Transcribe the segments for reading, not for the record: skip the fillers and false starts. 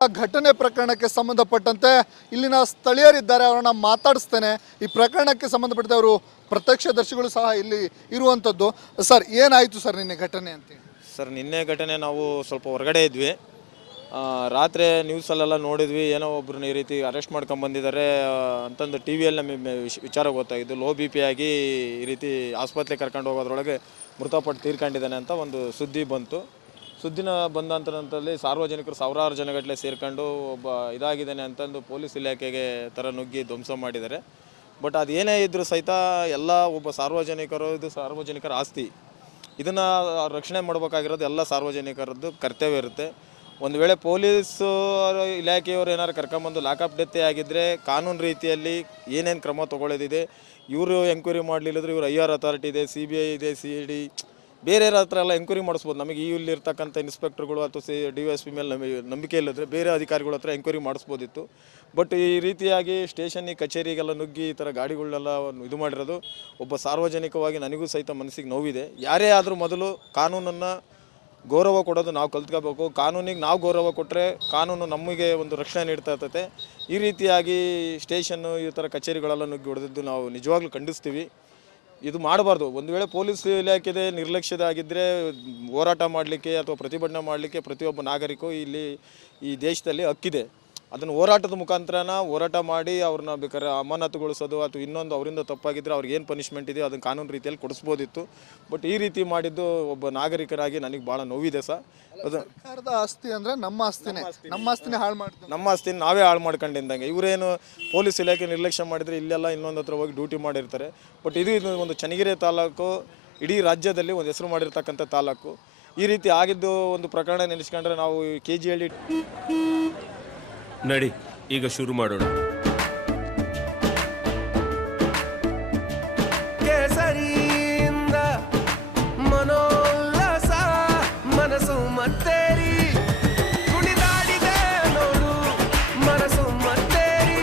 ಘಟನೆ ಪ್ರಕರಣಕ್ಕೆ ಸಂಬಂಧಪಟ್ಟಂತೆ ಇಲ್ಲಿನ ಸ್ಥಳೀಯರಿದ್ದಾರೆ, ಅವರನ್ನ ಮಾತಾಡಿಸ್ತೇನೆ. ಈ ಪ್ರಕರಣಕ್ಕೆ ಸಂಬಂಧಪಟ್ಟಂತೆ ಅವರು ಪ್ರತ್ಯಕ್ಷದರ್ಶಿಗಳು ಸಹ ಇಲ್ಲಿ ಇರುವಂಥದ್ದು. ಸರ್, ಏನಾಯಿತು ಸರ್ ನಿನ್ನೆ ಘಟನೆ ಅಂತ? ಸರ್, ನಿನ್ನೆ ಘಟನೆ ನಾವು ಸ್ವಲ್ಪ ಹೊರಗಡೆ ಇದ್ವಿ. ರಾತ್ರಿ ನ್ಯೂಸಲ್ಲೆಲ್ಲ ನೋಡಿದ್ವಿ, ಏನೋ ಒಬ್ಬರನ್ನ ಈ ರೀತಿ ಅರೆಸ್ಟ್ ಮಾಡ್ಕೊಂಡು ಬಂದಿದ್ದಾರೆ ಅಂತಂದು ಟಿ ವಿಯಲ್ಲಿ ನಮಗೆ ವಿಚಾರ ಗೊತ್ತಾಗಿದ್ದು. ಲೋ ಬಿ ಪಿ ಆಗಿ ಈ ರೀತಿ ಆಸ್ಪತ್ರೆಗೆ ಕರ್ಕೊಂಡು ಹೋಗೋದ್ರೊಳಗೆ ಮೃತಪಟ್ಟು ತೀರ್ಕೊಂಡಿದ್ದಾನೆ ಅಂತ ಒಂದು ಸುದ್ದಿ ಬಂತು. ಸುದ್ದಿನ ಬಂದ ನಂತರದಲ್ಲಿ ಸಾರ್ವಜನಿಕರು ಸಾವಿರಾರು ಜನಗಟ್ಟಲೆ ಸೇರ್ಕೊಂಡು ಒಬ್ಬ ಇದಾಗಿದ್ದಾನೆ ಅಂತಂದು ಪೊಲೀಸ್ ಇಲಾಖೆಗೆ ಥರ ನುಗ್ಗಿ ಧ್ವಂಸ ಮಾಡಿದ್ದಾರೆ. ಬಟ್ ಅದು ಏನೇ ಇದ್ದರೂ ಸಹಿತ ಎಲ್ಲ ಒಬ್ಬ ಸಾರ್ವಜನಿಕರು, ಇದು ಸಾರ್ವಜನಿಕರ ಆಸ್ತಿ, ಇದನ್ನು ರಕ್ಷಣೆ ಮಾಡಬೇಕಾಗಿರೋದು ಎಲ್ಲ ಸಾರ್ವಜನಿಕರದ್ದು ಕರ್ತವ್ಯ ಇರುತ್ತೆ. ಒಂದು ವೇಳೆ ಪೊಲೀಸು ಇಲಾಖೆಯವರು ಏನಾದ್ರು ಕರ್ಕೊಂಬಂದು ಲಾಕಪ್ ಡೆತ್ತೆ ಆಗಿದ್ದರೆ ಕಾನೂನು ರೀತಿಯಲ್ಲಿ ಏನೇನು ಕ್ರಮ ತೊಗೊಳ್ಳೋದಿದೆ, ಇವರು ಎಂಕ್ವೈರಿ ಮಾಡಲಿಲ್ಲದ್ರೆ ಇವರು IR ಅಥಾರಿಟಿ ಇದೆ, CBI ಇದೆ, CID, ಬೇರೆ ಹತ್ರ ಎಲ್ಲ ಎಂಕ್ವೈರಿ ಮಾಡಿಸ್ಬೋದು. ನಮಗೆ ಇಲ್ಲಿರ್ತಕ್ಕಂಥ ಇನ್ಸ್ಪೆಕ್ಟರ್ಗಳು ಅಥವಾ DYSP ಮೇಲೆ ನಂಬಿಕೆ ಇಲ್ಲದ್ರೆ ಬೇರೆ ಅಧಿಕಾರಿಗಳ ಹತ್ರ ಎಂಕ್ವೈರಿ ಮಾಡಿಸ್ಬೋದಿತ್ತು. ಬಟ್ ಈ ರೀತಿಯಾಗಿ ಸ್ಟೇಷನ್ನಿಗೆ, ಕಚೇರಿಗೆಲ್ಲ ನುಗ್ಗಿ ಈ ಥರ ಗಾಡಿಗಳನ್ನೆಲ್ಲ ಇದು ಮಾಡಿರೋದು ಒಬ್ಬ ಸಾರ್ವಜನಿಕವಾಗಿ ನನಗೂ ಸಹಿತ ಮನಸ್ಸಿಗೆ ನೋವಿದೆ. ಯಾರೇ ಆದರೂ ಮೊದಲು ಕಾನೂನನ್ನು ಗೌರವ ಕೊಡೋದು ನಾವು ಕಲ್ತ್ಕೋಬೇಕು. ಕಾನೂನಿಗೆ ನಾವು ಗೌರವ ಕೊಟ್ಟರೆ ಕಾನೂನು ನಮಗೆ ಒಂದು ರಕ್ಷಣೆ ನೀಡ್ತಾ ಇರ್ತೈತೆ. ಈ ರೀತಿಯಾಗಿ ಸ್ಟೇಷನ್ನು ಈ ಥರ ಕಚೇರಿಗಳೆಲ್ಲ ನುಗ್ಗಿ ಹೊಡೆದಿದ್ದು ನಾವು ನಿಜವಾಗ್ಲೂ ಖಂಡಿಸ್ತೀವಿ. ಇದು ಮಾಡಬಾರ್ದು. ಒಂದು ವೇಳೆ ಪೊಲೀಸ್ ಇಲಾಖೆದೇ ನಿರ್ಲಕ್ಷ್ಯದ ಆಗಿದ್ದರೆ ಹೋರಾಟ ಮಾಡಲಿಕ್ಕೆ ಅಥವಾ ಪ್ರತಿಭಟನೆ ಮಾಡಲಿಕ್ಕೆ ಪ್ರತಿಯೊಬ್ಬ ನಾಗರಿಕರು ಈ ದೇಶದಲ್ಲಿ ಹಕ್ಕಿದೆ. ಅದನ್ನು ಹೋರಾಟದ ಮುಖಾಂತರನ ಹೋರಾಟ ಮಾಡಿ ಅವ್ರನ್ನ ಬೇಕಾದ್ರೆ ಅಮಾನತುಗೊಳಿಸೋದು ಅಥವಾ ಇನ್ನೊಂದು ಅವರಿಂದ ತಪ್ಪಾಗಿದ್ದರೆ ಅವ್ರಿಗೆ ಏನು ಪನಿಷ್ಮೆಂಟ್ ಇದೆಯೋ ಅದನ್ನು ಕಾನೂನು ರೀತಿಯಲ್ಲಿ ಕೊಡಿಸ್ಬೋದಿತ್ತು. ಬಟ್ ಈ ರೀತಿ ಮಾಡಿದ್ದು ಒಬ್ಬ ನಾಗರಿಕರಾಗಿ ನನಗೆ ಭಾಳ ನೋವಿದೆ ಸರ್. ಅದು ಸರ್ಕಾರದ ಆಸ್ತಿ ಅಂದರೆ ನಮ್ಮ ಆಸ್ತಿನೇ ಹಾಳು ಮಾಡ್ತಾರೆ. ನಮ್ಮ ಆಸ್ತಿನ ನಾವೇ ಹಾಳು ಮಾಡ್ಕೊಂಡಿದ್ದಂಗೆ. ಇವರೇನು ಪೊಲೀಸ್ ಇಲಾಖೆ ನಿರ್ಲಕ್ಷ್ಯ ಮಾಡಿದರೆ ಇಲ್ಲೆಲ್ಲ ಇನ್ನೊಂದು ಹತ್ರ ಹೋಗಿ ಡ್ಯೂಟಿ ಮಾಡಿರ್ತಾರೆ. ಬಟ್ ಇದು ಒಂದು ಚನ್ನಗಿರಿ ತಾಲೂಕು ಇಡೀ ರಾಜ್ಯದಲ್ಲಿ ಒಂದು ಹೆಸರು ಮಾಡಿರ್ತಕ್ಕಂಥ ತಾಲೂಕು. ಈ ರೀತಿ ಆಗಿದ್ದು ಒಂದು ಪ್ರಕರಣ ನೆನೆಸ್ಕೊಂಡ್ರೆ ನಾವು KGHಳ್ಳಿ ನಡಿ ಈಗ ಶುರು ಮಾಡೋಣ. ಕೇಸರಿಯಿಂದ ಮನೋಲ್ಲಾಸ ಮನಸ್ಸು ಮತ್ತೇರಿ ಕುಣಿದಾಡಿದೆ ನೋಡು, ಮನಸ್ಸು ಮತ್ತೇರಿ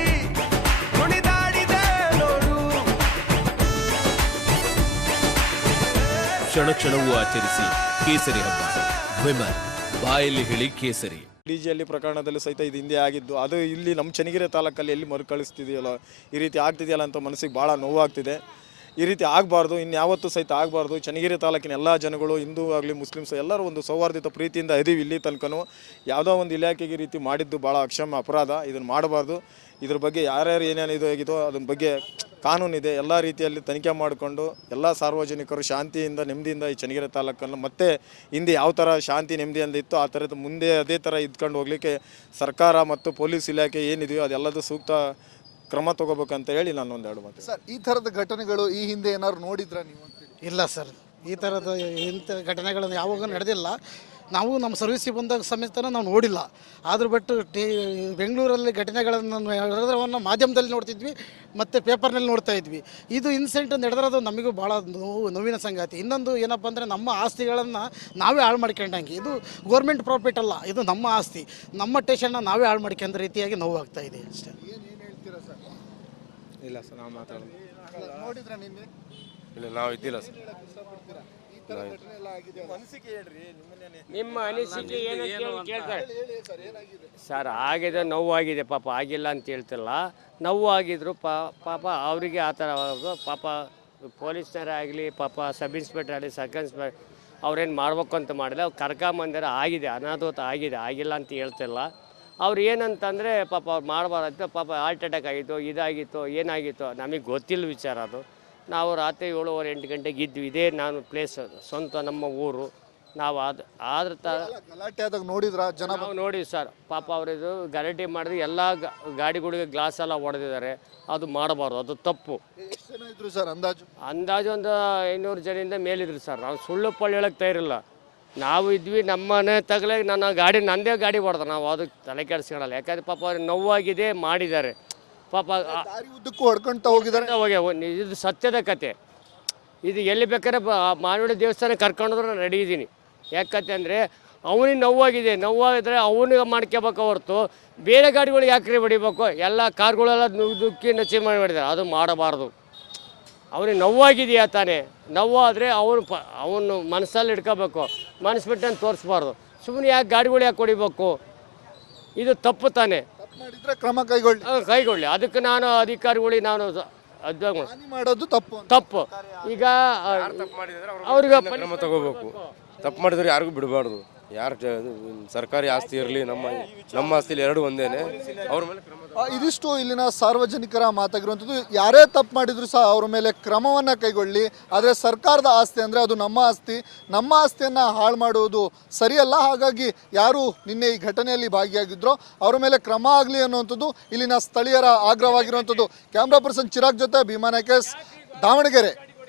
ಕುಣಿದಾಡಿದೆ ನೋಡು. ಕ್ಷಣ ಕ್ಷಣವೂ ಆಚರಿಸಿ ಕೇಸರಿ ಹಬ್ಬ. ವಿಮಲ್ ಬಾಯಲ್ಲಿ ಹೇಳಿ ಕೇಸರಿ. DGಹಳ್ಳಿ ಪ್ರಕರಣದಲ್ಲಿ ಸಹಿತ ಇದು ಹಿಂದೆ ಆಗಿದ್ದು, ಅದು ಇಲ್ಲಿ ನಮ್ಮ ಚನ್ನಗಿರಿ ತಾಲೂಕಲ್ಲಿ ಎಲ್ಲಿ ಮರುಕಳಿಸ್ತಿದೆಯಲ್ಲ, ಈ ರೀತಿ ಆಗ್ತಿದೆಯಲ್ಲ ಅಂತ ಮನಸ್ಸಿಗೆ ಭಾಳ ನೋವಾಗ್ತಿದೆ. ಈ ರೀತಿ ಆಗಬಾರ್ದು, ಇನ್ಯಾವತ್ತೂ ಸಹಿತ ಆಗಬಾರ್ದು. ಚನ್ನಗಿರಿ ತಾಲೂಕಿನ ಎಲ್ಲ ಜನಗಳು, ಹಿಂದೂ ಆಗಲಿ ಮುಸ್ಲಿಮ್ಸ್ ಎಲ್ಲರೂ ಒಂದು ಸೌಹಾರ್ದಿತ ಪ್ರೀತಿಯಿಂದ ಇದೀವಿ ಇಲ್ಲಿ ತನಕನೂ. ಯಾವುದೋ ಒಂದು ಇಲಾಖೆಗೆ ರೀತಿ ಮಾಡಿದ್ದು ಭಾಳ ಅಕ್ಷಮ್ಯ ಅಪರಾಧ. ಇದನ್ನು ಮಾಡಬಾರ್ದು. ಇದ್ರ ಬಗ್ಗೆ ಯಾರ್ಯಾರು ಏನೇನು ಇದು ಆಗಿದೋ ಅದ್ರ ಬಗ್ಗೆ ಕಾನೂನಿದೆ. ಎಲ್ಲ ರೀತಿಯಲ್ಲಿ ತನಿಖೆ ಮಾಡಿಕೊಂಡು ಎಲ್ಲ ಸಾರ್ವಜನಿಕರು ಶಾಂತಿಯಿಂದ ನೆಮ್ಮದಿಯಿಂದ ಈ ಚನ್ನಗಿರಿ ತಾಲೂಕನ್ನು ಮತ್ತೆ ಹಿಂದೆ ಯಾವ ಥರ ಶಾಂತಿ ನೆಮ್ಮದಿಯಿಂದ ಇತ್ತು ಆ ಥರದ ಮುಂದೆ ಅದೇ ಥರ ಇದ್ಕೊಂಡು ಹೋಗಲಿಕ್ಕೆ ಸರ್ಕಾರ ಮತ್ತು ಪೊಲೀಸ್ ಇಲಾಖೆ ಏನಿದೆಯೋ ಅದೆಲ್ಲದೂ ಸೂಕ್ತ ಕ್ರಮ ತಗೋಬೇಕಂತ ಹೇಳಿ ನಾನು ಒಂದೆರಡು ಮಾತು. ಸರ್, ಈ ಥರದ ಘಟನೆಗಳು ಈ ಹಿಂದೆ ಏನಾದ್ರು ನೋಡಿದ್ರಾ ನೀವು? ಇಲ್ಲ ಸರ್, ಈ ಥರದ ಇಂಥ ಘಟನೆಗಳನ್ನು ಯಾವಾಗ ನಡೆದಿಲ್ಲ. ನಾವು ನಮ್ಮ ಸರ್ವಿಸಿಗೆ ಬಂದಾಗ ಸಮೇತ ನಾವು ನೋಡಿಲ್ಲ. ಆದರೂ ಬಿಟ್ಟು ಬೆಂಗಳೂರಲ್ಲಿ ಘಟನೆಗಳನ್ನು ನಡೆದವನ್ನು ಮಾಧ್ಯಮದಲ್ಲಿ ನೋಡ್ತಿದ್ವಿ ಮತ್ತು ಪೇಪರ್ನಲ್ಲಿ ನೋಡ್ತಾ ಇದ್ವಿ. ಇದು ಇನ್ಸಿಡೆಂಟ್ ನಡೆದಿರೋದು ನಮಗೂ ಭಾಳ ನೋವಿನ ಸಂಗತಿ. ಇನ್ನೊಂದು ಏನಪ್ಪ ಅಂದರೆ ನಮ್ಮ ಆಸ್ತಿಗಳನ್ನು ನಾವೇ ಹಾಳು ಮಾಡ್ಕೊಂಡಂಗೆ. ಇದು ಗೋರ್ಮೆಂಟ್ ಪ್ರಾಫಿಟ್ ಅಲ್ಲ, ಇದು ನಮ್ಮ ಆಸ್ತಿ, ನಮ್ಮ ಟೇಷನ್ನ ನಾವೇ ಹಾಳು ಮಾಡ್ಕೊಂಡ ರೀತಿಯಾಗಿ ನೋವಾಗ್ತಾ ಇದೆ ಅಷ್ಟೇ. ಇಲ್ಲ ಸರ್, ನಾವು ಮಾತಾಡೋದು ನೋಡಿದ್ರಾ ನಿನ್ನೆ? ಇಲ್ಲ, ನಾವು ಇದ್ದಿಲ್ಲ ಸರ್. ನಿಮ್ಮ ಅನಿಸಿಕೆ ಏನು ಕೇಳ್ತಾರೆ ಸರ್? ಆಗಿದೆ, ನೋವಾಗಿದೆ, ಪಾಪ ಆಗಿಲ್ಲ ಅಂತ ಹೇಳ್ತಿಲ್ಲ. ನೋವು ಆಗಿದ್ರು ಪಾಪ ಅವರಿಗೆ ಆ ಥರ ಪಾಪ ಪೊಲೀಸ್ನರೇ ಆಗಲಿ, ಪಾಪ ಸಬ್ ಇನ್ಸ್ಪೆಕ್ಟರ್ ಆಗಲಿ, ಸರ್ಕಲ್ ಇನ್ಸ್ಪೆಕ್ಟರ್ ಅವ್ರೇನು ಮಾಡ್ಬೇಕು ಅಂತ ಮಾಡಿಲ್ಲ. ಅವ್ರು ಕರ್ಕೊಂಬಂದರೆ ಆಗಿದೆ, ಅನಾಹುತ ಆಗಿದೆ, ಆಗಿಲ್ಲ ಅಂತ ಹೇಳ್ತಿಲ್ಲ. ಅವ್ರು ಏನಂತಂದರೆ ಪಾಪ ಅವ್ರು ಮಾಡಬಾರ್ದು, ಪಾಪ ಹಾರ್ಟ್ ಅಟ್ಯಾಕ್ ಆಗಿತ್ತು, ಇದಾಗಿತ್ತು, ಏನಾಗಿತ್ತು ನಮಗೆ ಗೊತ್ತಿಲ್ಲ ವಿಚಾರ. ಅದು ನಾವು ರಾತ್ರಿ 7:30 8 ಗಂಟೆಗೆ ಇದ್ವಿ. ಇದೇ ನಾನು ಪ್ಲೇಸ್ ಸ್ವಂತ ನಮ್ಮ ಊರು. ನಾವು ಆದ್ರೆ ಗಲಾಟೆ ಆದಾಗ ನೋಡಿದ್ರಾ ಜನ? ನಾವು ನೋಡಿ ಸರ್, ಪಾಪ ಅವರಿದು ಗಲಾಟೆ ಮಾಡಿದ್ರೆ ಎಲ್ಲ ಗಾಡಿಗಳಿಗೆ ಗ್ಲಾಸ್ ಎಲ್ಲ ಹೊಡೆದಿದ್ದಾರೆ. ಅದು ಮಾಡಬಾರ್ದು, ಅದು ತಪ್ಪು. ಎಷ್ಟು ಜನ ಇದ್ರು ಸರ್ ಅಂದಾಜು ಒಂದು 500 ಜನದಿಂದ ಮೇಲಿದ್ರು ಸರ್. ನಾವು ಸುಳ್ಳು ಪಳ್ಳು ಹೇಳಕ್ಕೆ ತಯಾರಿಲ್ಲ. ನಾವು ಇದ್ವಿ, ನಮ್ಮ ಮನೆ ತಗಲೇ ನಂದೇ ಗಾಡಿ ಹೊಡೆದ. ನಾವು ಅದಕ್ಕೆ ತಲೆ ಕೆಡಿಸ್ಕೊಳ್ಳಲ್ಲ. ಯಾಕಂದರೆ ಪಾಪ ಅವ್ರಿಗೆ ನೋವಾಗಿದೇ ಮಾಡಿದ್ದಾರೆ. ಪಾಪ ಉದ್ದಕ್ಕೂ ಹೊಡ್ಕೊಂತ ಹೋಗಿದ್ದಾರೆ. ಇದು ಸತ್ಯದ ಕತೆ. ಇದು ಎಲ್ಲಿ ಬೇಕಾದ್ರೆ ಮಾನವೀಯ ದೇವಸ್ಥಾನ ಕರ್ಕೊಂಡ್ರೆ ನಾನು ರೆಡಿ ಇದ್ದೀನಿ. ಯಾಕಂತ ಅಂದರೆ ಅವನಿಗೆ ನೋವಾಗಿದೆ, ನೋವಾಗಿದ್ರೆ ಅವನಿಗೆ ಮಾಡ್ಕೋಬೇಕು ಹೊರತು ಬೇರೆ ಗಾಡಿಗಳು ಯಾಕ್ರಿ ಹೊಡಿಬೇಕು? ಎಲ್ಲ ಕಾರ್ಗಳೆಲ್ಲ ದುಃಖಿ ನಚ್ಚಿ ಮಾಡಿದ್ದಾರೆ. ಅದು ಮಾಡಬಾರ್ದು. ಅವನಿಗೆ ನೋವಾಗಿದೆಯಾ ತಾನೇ? ನೋವಾದರೆ ಅವನು ಮನಸ್ಸಲ್ಲಿ ಇಟ್ಕೋಬೇಕು, ಮನಸ್ಸು ಬಿಟ್ಟು ತೋರಿಸ್ಬಾರ್ದು. ಸುಮ್ಮನೆ ಯಾಕೆ ಗಾಡಿಗಳು ಯಾಕೆ ಹೊಡಿಬೇಕು? ಇದು ತಪ್ಪು ತಾನೆ. ತಪ್ಪು ಮಾಡಿದ್ರೆ ಕ್ರಮ ಕೈಗೊಳ್ಳಿ. ಕೈಗೊಳ್ಳಿ. ಅದಕ್ಕೆ ನಾನು ಅಧಿಕಾರಿಗಳಿಗೆ ನಾನು ಹಾನಿ ಮಾಡೋದು ತಪ್ಪು ಅಂತ. ತಪ್ಪು. ಈಗ ತಪ್ಪು ಮಾಡಿದ್ರೆ ಅವ್ರಿಗೆ ಕ್ರಮ ತಗೋಬೇಕು. ತಪ್ಪು ಮಾಡಿದ್ರೆ ಯಾರಿಗೂ ಬಿಡಬಾರ್ದು. ಯಾರು ಸರ್ಕಾರಿ ಆಸ್ತಿ ಇರಲಿ ನಮ್ಮ ಆಸ್ತಿಲಿ ಎರಡು ಒಂದೇನೆ. ಅವ್ರ ಮೇಲೆ ಕ್ರಮ ಇದಿಷ್ಟು ಇಲ್ಲಿನ ಸಾರ್ವಜನಿಕರ ಮಾತಾಗಿರುವಂಥದ್ದು. ಯಾರೇ ತಪ್ಪು ಮಾಡಿದ್ರು ಸಹ ಅವ್ರ ಮೇಲೆ ಕ್ರಮವನ್ನು ಕೈಗೊಳ್ಳಿ. ಆದರೆ ಸರ್ಕಾರದ ಆಸ್ತಿ ಅಂದರೆ ಅದು ನಮ್ಮ ಆಸ್ತಿ, ನಮ್ಮ ಆಸ್ತಿಯನ್ನು ಹಾಳು ಮಾಡುವುದು ಸರಿಯಲ್ಲ. ಹಾಗಾಗಿ ಯಾರು ನಿನ್ನೆ ಈ ಘಟನೆಯಲ್ಲಿ ಭಾಗಿಯಾಗಿದ್ರೋ ಅವರ ಮೇಲೆ ಕ್ರಮ ಆಗಲಿ ಅನ್ನುವಂಥದ್ದು ಇಲ್ಲಿನ ಸ್ಥಳೀಯರ ಆಗ್ರಹವಾಗಿರುವಂಥದ್ದು. ಕ್ಯಾಮ್ರಾ ಪರ್ಸನ್ ಚಿರಾಗ್ ಜೊತೆ ಭೀಮಾ ನಾಯ್ಕಸ್, ದಾವಣಗೆರೆ.